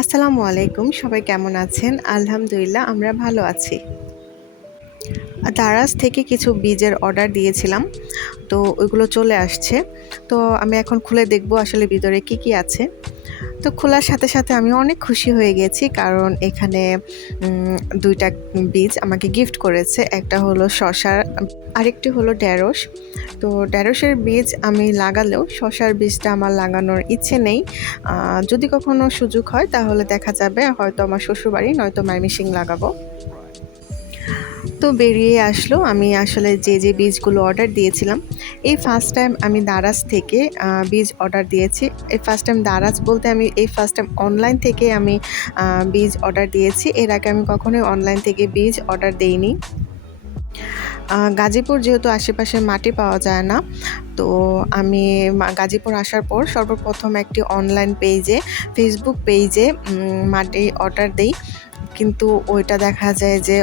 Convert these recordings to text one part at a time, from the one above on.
আসসালামু আলাইকুম। সবাই কেমন আছেন? আলহামদুলিল্লাহ আমরা ভালো আছি। দারাজ থেকে কিছু বীজের অর্ডার দিয়েছিলাম। তো ওইগুলো চলে আসছে। তো আমি এখন খুলে দেখব আসলে ভিতরে কি, কি আছে। তো খোলার সাথে, সাথে আমি অনেক খুশি হয়ে গেছি কারণ এখানে ২ টা বীজ আমাকে গিফট করেছে। একটা হলো শসার, আরেকটি হলো ঢেঁড়স। তো ঢেঁড়সের বীজ আমি লাগালেও শসার বীজটা আমার লাগানোর ইচ্ছে নেই। যদি কখনো সুযোগ হয় তাহলে দেখা যাবে হয়তো আমার শ্বশুরবাড়ি নয়তো ময়মনসিংহ লাগাবো। তো বেরিয়ে আসলো আমি আসলে যে বীজগুলো অর্ডার দিয়েছিলাম, এই ফার্স্ট টাইম আমি দারাজ থেকে বীজ অর্ডার দিয়েছি। এই ফার্স্ট টাইম দারাজ বলতে আমি এই ফার্স্ট টাইম অনলাইন থেকে আমি বীজ অর্ডার দিয়েছি। এর আগে আমি কখনোই অনলাইন থেকে বীজ অর্ডার দেইনি। গাজীপুর যেহেতু আশেপাশে মাটি পাওয়া যায় না, তো আমি গাজীপুর আসার পর সর্বপ্রথম একটি অনলাইন পেজে, ফেসবুক পেজে মাটি অর্ডার দেই। কিন্তু ওইটা দেখা যায় যে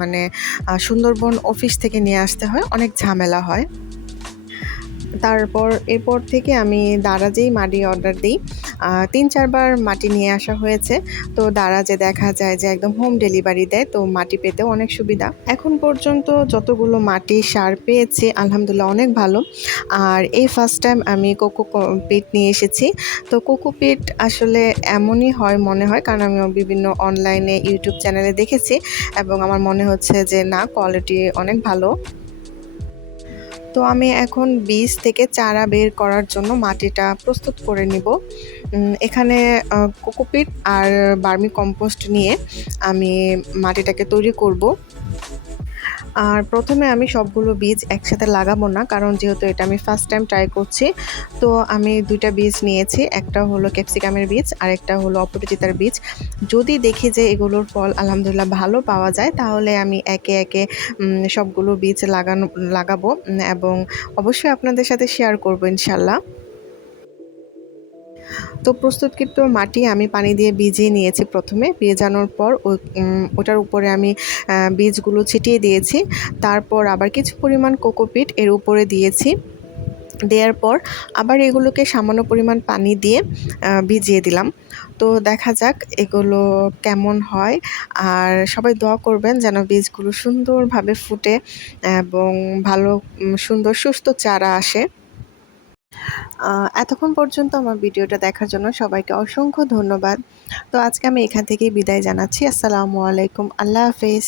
মানে সুন্দরবন অফিস থেকে নিয়ে আসতে হয়, অনেক ঝামেলা হয়। এরপর থেকে আমি দারাজেই মাটি অর্ডার দিই। ৩-৪ বার মাটি নিয়ে আসা হয়েছে। তো দারাজে দেখা যায় যে একদম হোম ডেলিভারি দেয়, তো মাটি পেতেও অনেক সুবিধা। এখন পর্যন্ত যতগুলো মাটি সার পেয়েছি আলহামদুলিল্লাহ অনেক ভালো। আর এই ফার্স্ট টাইম আমি কোকোপিট নিয়ে এসেছি। তো কোকোপিট আসলে এমনই হয় মনে হয়, কারণ আমি বিভিন্ন অনলাইনে ইউটিউব চ্যানেলে দেখেছি এবং আমার মনে হচ্ছে যে না, কোয়ালিটি অনেক ভালো। তো আমি এখন বীজ থেকে চারা বের করার জন্য মাটিটা প্রস্তুত করে নিব। এখানে কোকোপিট আর ভার্মি কম্পোস্ট নিয়ে আমি মাটিটাকে তৈরি করব। আর প্রথমে আমি সবগুলো বীজ একসাথে লাগাবো না, কারণ যেহেতু এটা আমি ফার্স্ট টাইম ট্রাই করছি। তো আমি ২ টা বীজ নিয়েছি, একটা হলো ক্যাপসিকামের বীজ আর একটা হলো অপরাজিতার বীজ। যদি দেখি যে এগুলোর ফল আলহামদুলিল্লাহ ভালো পাওয়া যায় তাহলে আমি একে একে সবগুলো বীজ লাগাবো এবং অবশ্যই আপনাদের সাথে শেয়ার করবো ইনশাল্লাহ। তো প্রস্তুতকৃত মাটি আমি পানি দিয়ে ভিজিয়ে নিয়েছি প্রথমে। ভেজানোর পর ওটার উপরে আমি বীজগুলো ছিটিয়ে দিয়েছি। তারপর আবার কিছু পরিমাণ কোকোপিট এর উপরে দিয়েছি। দেওয়ার পর আবার এগুলোকে সামান্য পরিমাণ পানি দিয়ে ভিজিয়ে দিলাম। তো দেখা যাক এগুলো কেমন হয়। আর সবাই দোয়া করবেন যেন বীজগুলো সুন্দরভাবে ফুটে এবং ভালো সুন্দর সুস্থ চারা আসে। এতক্ষণ পর্যন্ত আমার ভিডিওটা দেখার জন্য সবাইকে অসংখ্য ধন্যবাদ। তো আজকে আমি এখান থেকেই বিদায় জানাচ্ছি। আসসালামু আলাইকুম। আল্লাহ হাফেজ।